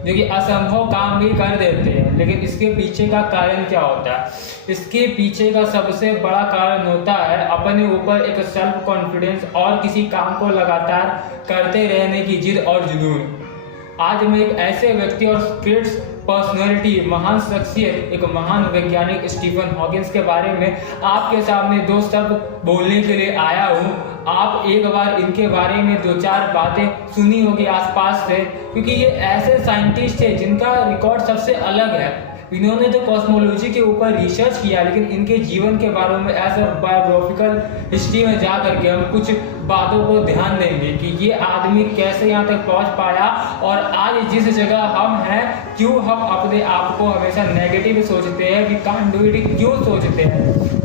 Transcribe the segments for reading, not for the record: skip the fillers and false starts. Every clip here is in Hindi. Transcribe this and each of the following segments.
जो कि असंभव काम भी कर देते हैं। लेकिन इसके पीछे का कारण क्या होता है? इसके पीछे का सबसे बड़ा कारण होता है अपने ऊपर एक सेल्फ कॉन्फिडेंस और किसी काम को लगातार करते रहने की जिद और जुनून। आज मैं एक ऐसे व्यक्ति और ग्रेट पर्सनैलिटी, महान शख्सियत, एक महान वैज्ञानिक स्टीफन हॉकिंस के बारे में आपके सामने दो शब्द बोलने के लिए आया हूँ। आप एक बार इनके बारे में दो चार बातें सुनी होगी आसपास से, क्योंकि ये ऐसे साइंटिस्ट है जिनका रिकॉर्ड सबसे अलग है। इन्होंने तो कॉस्मोलॉजी के ऊपर रिसर्च किया, लेकिन इनके जीवन के बारे में ऐसा बायोग्राफिकल हिस्ट्री में जा करके हम कुछ बातों को ध्यान देंगे कि ये आदमी कैसे यहाँ तक पहुँच पाया और आज जिस जगह हम हैं, क्यों हम अपने आप को हमेशा नेगेटिव सोचते हैं, वी कांट डू इट, क्यों सोचते हैं।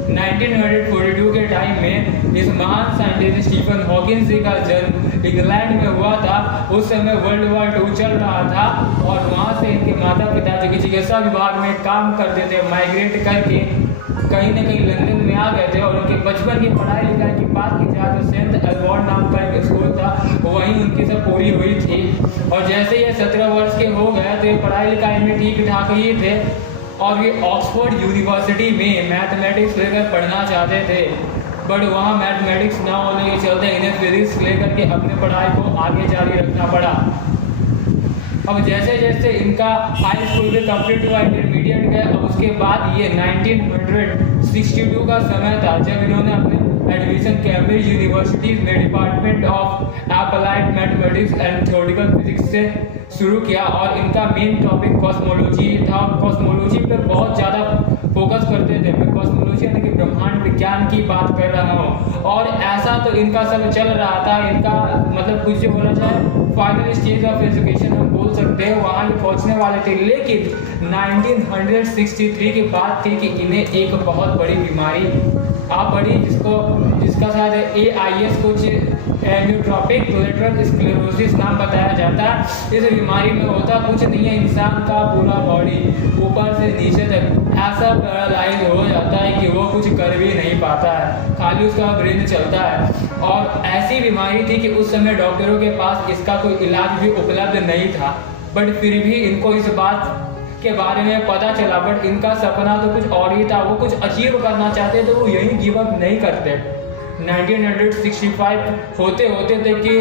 1942 के टाइम में इस महान साइंटिस्ट स्टीफन हॉकिंस का जन्म इंग्लैंड में हुआ था। उस समय वर्ल्ड वॉर 2 चल रहा था और वहाँ से इनके माता पिता जो कि चिकित्सा विभाग में काम करते थे, माइग्रेट करके कहीं ना कहीं लंदन में आ गए थे। और उनके बचपन की पढ़ाई लिखाई की बात की जाए तो सेंट एल्बर्ट नाम का एक स्कूल था, वहीं उनकी सब पूरी हुई थी। और जैसे ये 17 वर्ष के हो गए तो ये पढ़ाई लिखाई में ठीक ठाक ही थे और ये ऑक्सफोर्ड यूनिवर्सिटी में मैथमेटिक्स लेकर पढ़ना चाहते थे, बट वहाँ मैथमेटिक्स ना होने के चलते इन्हें फिजिक्स लेकर के अपनी पढ़ाई को आगे जारी रखना पड़ा। अब जैसे जैसे इनका हाई स्कूल में कंप्लीट हुआ, इंटरमीडिएट गए, अब उसके बाद ये 1962 का समय था जब इन्होंने अपने एडमिशन कैम्ब्रिज यूनिवर्सिटी में department of applied mathematics and theoretical physics से शुरू किया। और इनका मेन टॉपिक कॉस्मोलॉजी था। कॉस्मोलॉजी पे बहुत ज़्यादा फोकस करते थे। मैं कॉस्मोलॉजी यानी कि ब्रह्मांड विज्ञान की बात कर रहा हूँ। और ऐसा तो इनका सब चल रहा था, इनका मतलब कुछ जो बोला जाए फाइनल स्टेज ऑफ एजुकेशन हम बोल सकते हैं, वहाँ ये पहुँचने वाले थे। लेकिन 1963 की बात थी कि इन्हें एक बहुत बड़ी बीमारी आ पड़ी, जिसका शायद AIS कुछ एमियोट्रोपिक लेटरल स्क्लेरोसिस नाम बताया जाता है। इस बीमारी में होता कुछ नहीं है, इंसान का पूरा बॉडी ऊपर से नीचे तक ऐसा पैरालाइज हो जाता है कि वो कुछ कर भी नहीं पाता है, खाली उसका ब्रेन चलता है। और ऐसी बीमारी थी कि उस समय डॉक्टरों के पास इसका कोई इलाज भी उपलब्ध नहीं था, बट फिर भी इनको इस बात के बारे में पता चला। बट इनका सपना तो कुछ और ही था, वो कुछ अचीव करना चाहते तो वो यही गिव अप नहीं करते। 1965 होते होते थे कि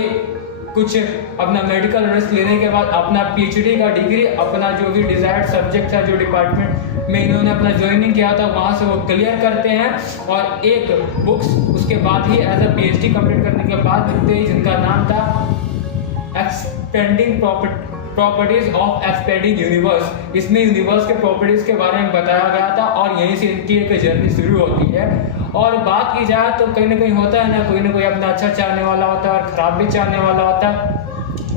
कुछ अपना मेडिकल रिस्क लेने के बाद अपना PhD का डिग्री, अपना जो भी डिजायर्ड सब्जेक्ट था, जो डिपार्टमेंट में इन्होंने अपना ज्वाइनिंग किया था, वहाँ से वो क्लियर करते हैं और एक बुक्स उसके बाद ही एज अ PhD कंप्लीट करने के बाद लिखते हैं, जिनका नाम था expanding properties of expanding universe. इसमें यूनिवर्स के प्रॉपर्टीज के बारे में बताया गया था और यहीं से इनकी एक जर्नी शुरू होती है। और बात की जाए तो कहीं ना कहीं होता है ना, कोई अपना अच्छा चाहने वाला होता है और खराब भी चाहने वाला होता है।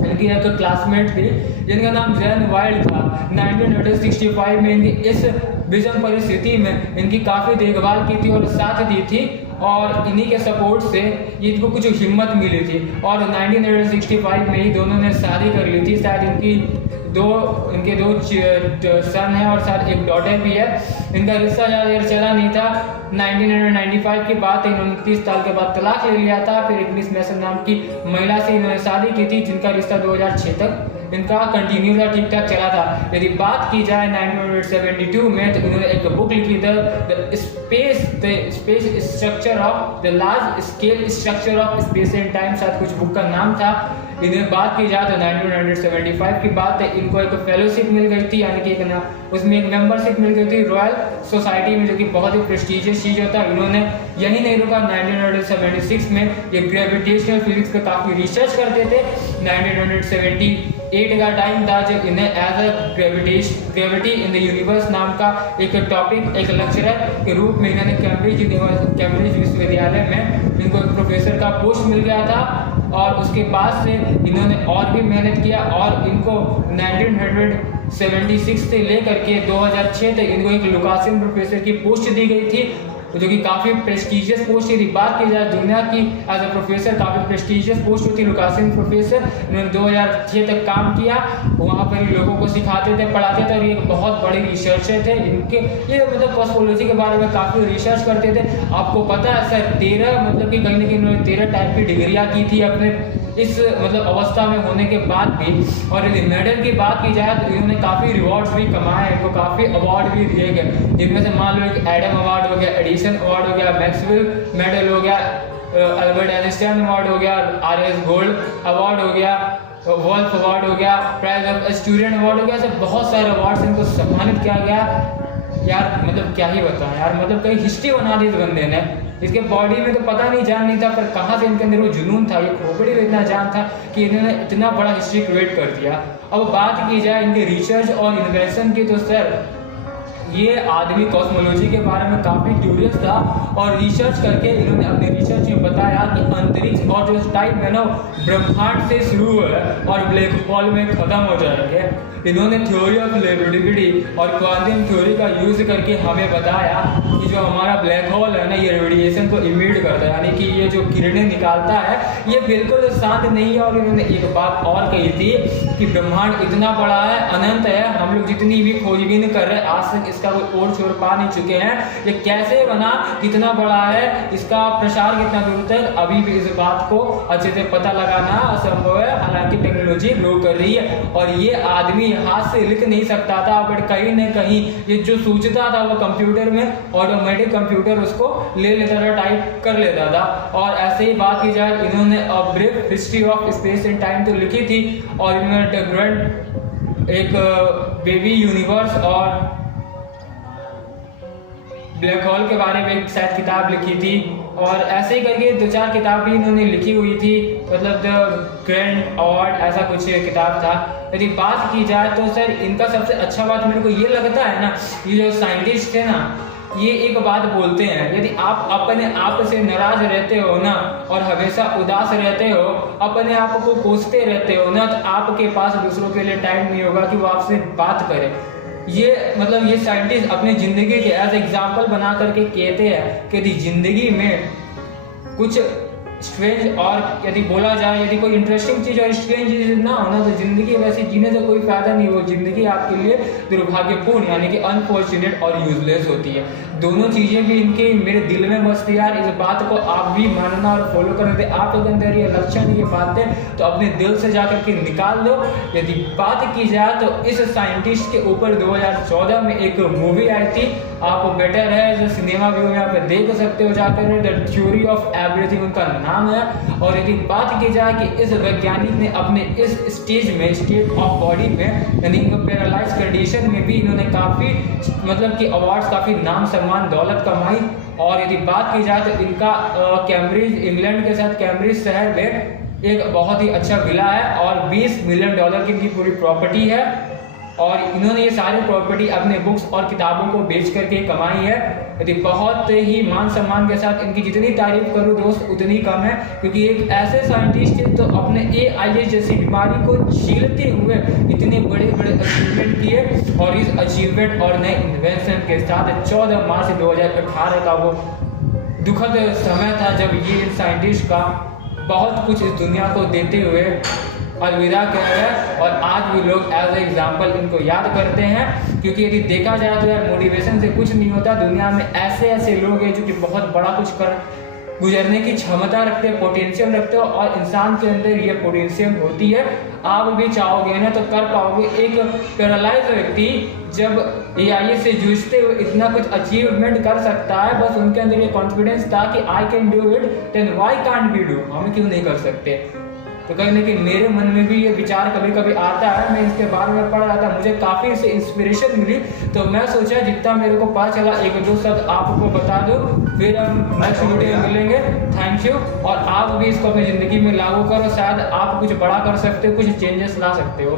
इनकी एक क्लासमेट थी जिनका नाम जैन वाइल्ड था। 1965 में इनकी इस विषम परिस्थिति में इनकी काफ़ी देखभाल की थी और साथ दी थी, और इन्हीं के सपोर्ट से इनको कुछ हिम्मत मिली थी। और 1965 में ही दोनों ने शादी कर ली थी। शायद इनके दो सन हैं और शायद एक डॉटर भी है। इनका रिश्ता ज़्यादा देर चला नहीं था। 1995 की बात है, इन्होंने 30 साल के बाद तलाक ले लिया था। फिर एक मिस मैसन नाम की महिला से इन्होंने शादी की थी, जिनका रिश्ता 2006 तक इनका कंटिन्यू था, ठीक ठाक चला था। यदि बात की जाए 1972 में, तो इन्होंने एक बुक लिखी थी, the space structure of the large scale structure of space and time, शायद कुछ बुक का नाम था। इन्हें बात की जाए तो 1975 की बात है, इनको एक फेलोशिप मिल गई थी, यानी कि उसमें एक मेंबरशिप मिल गई थी रॉयल सोसाइटी में, जो कि बहुत ही प्रेस्टिजियस चीज़ होता है। इन्होंने यही नहीं रुका, 1976 में ये ग्रेविटेशनल फिजिक्स पे काफ़ी रिसर्च करते थे। 1978 का टाइम था जब इन्हें as a gravity in the universe नाम का एक टॉपिक, एक लेक्चरर के रूप में इन्होंने कैम्ब्रिज विश्वविद्यालय में इनको एक प्रोफेसर का पोस्ट मिल गया था। और उसके बाद से इन्होंने और भी मेहनत किया और इनको 1976 से लेकर के 2006 तक इनको एक लुकासियन प्रोफेसर की पोस्ट दी गई थी। जो कि काफ़ी प्रेस्टिजियस पोस्ट थी। बात की जाए दुनिया की एज अ प्रोफेसर काफ़ी प्रेस्टिजियस पोस्ट होती है लुकासियन प्रोफेसर। इन्होंने 2006 तक काम किया, वहाँ पर लोगों को सिखाते थे, पढ़ाते थे और ये बहुत बड़े रिसर्चर थे। इनके ये मतलब कॉस्मोलॉजी के बारे में काफ़ी रिसर्च करते थे। आपको पता है सर 13 मतलब कि कहीं ना कहीं इन्होंने 13 टाइप की डिग्रियाँ की थी अपने इस मतलब अवस्था में होने के बाद भी। और यदि मेडल की बात की जाए तो इन्होंने काफ़ी रिवॉर्ड्स भी कमाए, इनको काफ़ी अवार्ड भी दिए गए, जिनमें से मान लो एक एडम अवार्ड हो गया, एडिसन अवार्ड हो गया, मैक्सवेल मेडल हो गया, अल्बर्ट आइंस्टाइन अवार्ड हो गया, RS गोल्ड अवार्ड हो गया, वोल्फ अवार्ड हो गया, प्राइज ऑफ स्टूडेंट अवार्ड हो गया। ऐसे बहुत सारे अवार्ड से इनको सम्मानित किया गया। यार मतलब क्या ही बताएं यार, मतलब कहीं हिस्ट्री बना दी इस बंदे ने। इसके बॉडी में तो पता नहीं जान नहीं था, पर कहाँ से इनके अंदर वो जुनून था, ये खोपड़ी में इतना जान था कि इन्होंने इतना बड़ा हिस्ट्री क्रिएट कर दिया। अब बात की जाए इनके रिसर्च और इन्वेंशन की, तो सर ये आदमी कॉस्मोलॉजी के बारे में काफ़ी क्यूरियस था और रिसर्च करके इन्होंने अपने रिसर्च में बताया कि अंतरिक्ष और जो टाइम है ना ब्रह्मांड से शुरू है और ब्लैक होल में ख़त्म हो जाएंगे। इन्होंने थ्योरी ऑफ रिलेटिविटी और क्वांटम थ्योरी का यूज़ करके हमें बताया कि जो हमारा ब्लैक होल है ना ये रेडिएशन को इमिट करता है, यानी कि ये जो किरणें निकालता है ये बिल्कुल शांत नहीं है। और इन्होंने एक बात और कही थी कि ब्रह्मांड इतना बड़ा है, अनंत है, हम लोग जितनी भी खोजबीन कर रहे हैं आज तक इसका कोई और छोर पा नहीं चुके हैं। ये कैसे बना, कितना बड़ा है, इसका प्रसार कितना दूर तक, अभी भी इस बात को अच्छे से पता लगाना असंभव है। हालांकि टेक्नोलॉजी ग्रो कर रही है और ये आदमी हाथ से लिख नहीं सकता था, बट कहीं ना कहीं ये जो सोचता था वो कंप्यूटर में ऑटोमेटिक कंप्यूटर उसको ले लेता था, टाइप कर लेता था। और ऐसे ही बात की जाए इन्होंने a brief history of space and time तो लिखी थी और इन्होंने द ग्रेट एक बेबी यूनिवर्स और ब्लैक होल के बारे में एक शायद किताब लिखी थी। और ऐसे ही करके 2-4 किताब भी इन्होंने लिखी हुई थी, मतलब द ग्रैंड अवार्ड ऐसा कुछ किताब था। यदि बात की जाए तो सर इनका सबसे अच्छा बात मेरे को ये लगता है ना, ये जो साइंटिस्ट है ना ये एक बात बोलते हैं, यदि आप अपने आप से नाराज रहते हो ना और हमेशा उदास रहते हो, अपने आप को कोसते रहते हो ना, तो आपके पास दूसरों के लिए टाइम नहीं होगा कि वो आपसे बात करें। ये मतलब ये साइंटिस्ट अपनी ज़िंदगी के एज एग्जाम्पल बना करके कहते हैं कि यदि ज़िंदगी में कुछ स्ट्रेंज और यदि बोला जाए यदि कोई इंटरेस्टिंग चीज़ और स्ट्रेंज चीज़ ना हो ना तो ज़िंदगी वैसे जीने से कोई फ़ायदा नहीं हो, ज़िंदगी आपके लिए दुर्भाग्यपूर्ण यानी कि अनफॉर्चुनेट और यूजलेस होती है। दोनों चीज़ें भी इनके मेरे दिल में बसती यार। इस बात को आप भी मानना और फॉलो करना थे। आपके अंदर ये लक्षण ये बातें तो अपने दिल से जाकर के निकाल दो। यदि बात की जाए तो इस साइंटिस्ट के ऊपर 2014 में एक मूवी आई थी, आप बेटर है जो सिनेमा व्यू में आप देख सकते हो जाकर, द थ्योरी ऑफ एवरीथिंग उनका नाम है। और यदि बात की जाए कि इस वैज्ञानिक ने अपने इस स्टेज में स्टेट ऑफ बॉडी में यानी पैरालाइज कंडीशन में भी इन्होंने काफ़ी मतलब कि अवार्ड्स काफ़ी नाम सम्मान दौलत कमाई। और यदि बात की जाए तो इनका कैम्ब्रिज इंग्लैंड के साथ कैम्ब्रिज शहर में एक बहुत ही अच्छा विला है और $20 मिलियन की इनकी पूरी प्रॉपर्टी है। और इन्होंने ये सारी प्रॉपर्टी अपने बुक्स और किताबों को बेच करके कमाई है। यदि बहुत ही मान सम्मान के साथ इनकी जितनी तारीफ करूँ दोस्त उतनी कम है, क्योंकि एक ऐसे साइंटिस्ट है तो अपने AIS जैसी बीमारी को झेलते हुए इतने बड़े बड़े अचीवमेंट किए। और इस अचीवमेंट और नए इन्वेंशन के साथ 14 मार्च 2018 का वो दुखद समय था जब ये साइंटिस्ट का बहुत कुछ इस दुनिया को देते हुए अलविदा कह रहे। और आज भी लोग एज ए एग्जाम्पल इनको याद करते हैं, क्योंकि यदि देखा जाए तो यार मोटिवेशन से कुछ नहीं होता। दुनिया में ऐसे ऐसे लोग हैं जो कि बहुत बड़ा कुछ कर गुजरने की क्षमता रखते हैं, पोटेंशियल रखते हो, और इंसान के अंदर ये पोटेंशियल होती है। आप भी चाहोगे ना तो कर पाओगे। एक पैरालाइज व्यक्ति जब AIS से जूझते हुए इतना कुछ अचीवमेंट कर सकता है, बस उनके अंदर ये कॉन्फिडेंस था कि I can do it, then why can't we do, हम क्यों नहीं कर सकते। तो कहीं ना कहीं मेरे मन में भी ये विचार कभी कभी आता है। मैं इसके बारे में पढ़ रहा था, मुझे काफ़ी इससे इंस्पिरेशन मिली, तो मैं सोचा जितना मेरे को पता चला 1-2 शब्द आपको बता दूं, फिर हम नेक्स्ट वीडियो में मिलेंगे। Thank you. और आप भी इसको अपनी ज़िंदगी में लागू करो, शायद आप कुछ बड़ा कर सकते हो, कुछ चेंजेस ला सकते हो।